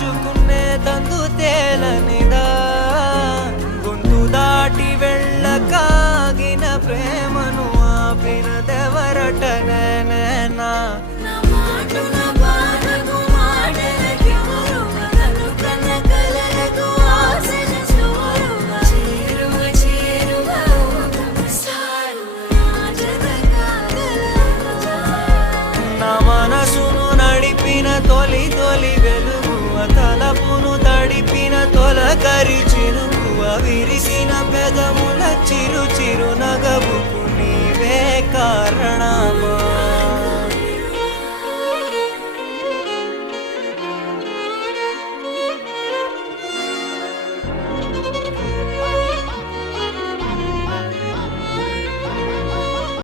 తలుచుకునే తందు తేలనిదా గొంతు దాటి వెళ్ళకాగిన ప్రేమను ఆపినదెవరట నేనేనా మనసును నడిపిన తొలి తొలి వెలుగువ తలపును తడిపిన తొలకరి చిరుకువ విరిసిన పెదముల చిరు చిరు నగవుకు నీవే